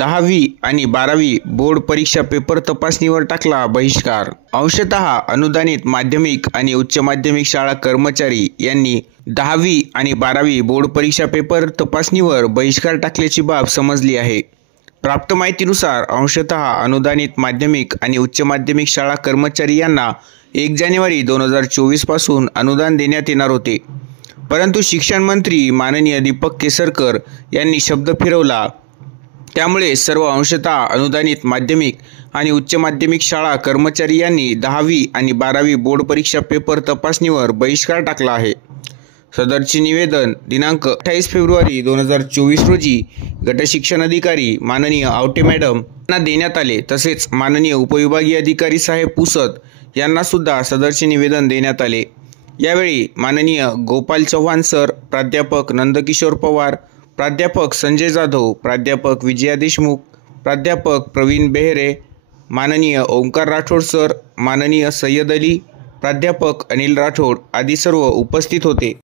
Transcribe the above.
10वी आणि 12वी बोर्ड परीक्षा पेपर तपासणीवर टाकला बहिष्कार। अंशतः अनुदानित माध्यमिक आणि उच्च माध्यमिक शाळा कर्मचारी यांनी 10वी आणि 12वी बोर्ड परीक्षा पेपर तपासणीवर बहिष्कार टाकल्याची बाब समजली आहे। प्राप्त माहितीनुसार अंशतः अनुदानित माध्यमिक आणि उच्च माध्यमिक शाळा कर्मचारी यांना 1 जानेवारी 2024 पासून अनुदान देण्यात येणार होते, परंतु शिक्षण मंत्री माननीय दीपक केसरकर यांनी शब्द फिरवला। त्यामुळे सर्व अंशतः अनुदानित माध्यमिक आणि उच्च माध्यमिक शाळा कर्मचारी यांनी 10वी आणि 12वी बोर्ड परीक्षा पेपर तपासणीवर बहिष्कार टाकला आहे। सदरचे निवेदन दिनांक 28 फेब्रुवारी 2024 रोजी गट शिक्षण अधिकारी माननीय आवटे मॅडम यांना देण्यात आले। तसेच माननीय उपविभागीय अधिकारी साहेब पुसद यांना सुद्धा सदरचे निवेदन देण्यात आले। यावेळी माननीय गोपाल चव्हाण सर, प्राध्यापक नंदकिशोर पवार, प्राध्यापक संजय जाधव, प्राध्यापक विजया देशमुख, प्राध्यापक प्रवीण बेहरे, माननीय ओंकार राठोड सर, माननीय सय्यद अली, प्राध्यापक अनिल राठोड आदी सर्व उपस्थित होते।